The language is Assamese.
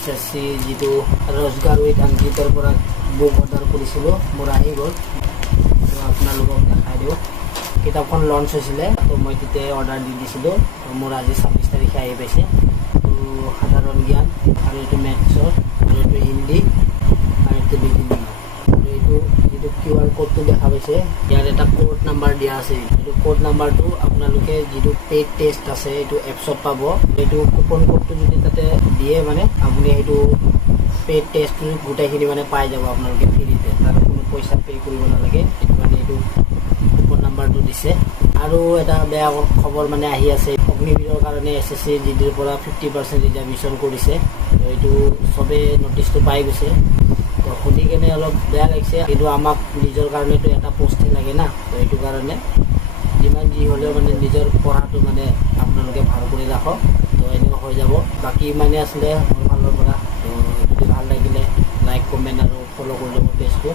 SSC যিটো ৰজগাৰ উইথ আনজিতৰ পৰা বুক অৰ্ডাৰ কৰিছিলোঁ মোৰ আহি গ'ল। তো আপোনালোকক দেখাই দিওঁ। কিতাপখন লঞ্চ হৈছিলে, তো মই তেতিয়া অৰ্ডাৰ দি দিছিলোঁ। মোৰ আজি 26 তাৰিখে আহি পাইছে। তো সাধাৰণ জ্ঞান আৰু এইটো মেথছৰ আৰু এইটো হিন্দী আৰু এইটো বিজ্ঞান। আৰু এইটো যিটো QR কোডটো দেখা পাইছে, ইয়াৰ এটা কোড নাম্বাৰ দিয়া আছে। এইটো কোড নাম্বাৰটো আপোনালোকে যিটো পেইড টেষ্ট আছে এইটো এপছত পাব। এইটো কুপন কোডটো যদি তাতে দিয়ে মানে আপুনি সেইটো পেইড টেষ্টটো গোটেইখিনি মানে পাই যাব আপোনালোকে ফ্ৰীতে, তাত কোনো পইচা পে' কৰিব নালাগে। সেইটো কাৰণে এইটো কুপন নাম্বাৰটো দিছে। আৰু এটা বেয়া খবৰ মানে আহি আছে, অগ্নিবীৰৰ কাৰণে SSC GDৰ পৰা 50% ৰিজাৰ্ভেশ্যন কৰিছে। তো এইটো চবেই নটিচটো পাই গৈছে। তো শুনি কেনে অলপ বেয়া লাগিছে, কিন্তু আমাক নিজৰ কাৰণেতো এটা পষ্টহে লাগে না। তো এইটো কাৰণে যিমান যি হ'লেও মানে নিজৰ পঢ়াটো মানে আপোনালোকে ভাল কৰি ৰাখক। তো এনেকুৱা হৈ যাব। বাকী ইমানে আছিলে মোৰ ফালৰ পৰা। তো যদি ভাল লাগিলে লাইক, কমেণ্ট আৰু ফ'ল' কৰি ল'ব পেজটো।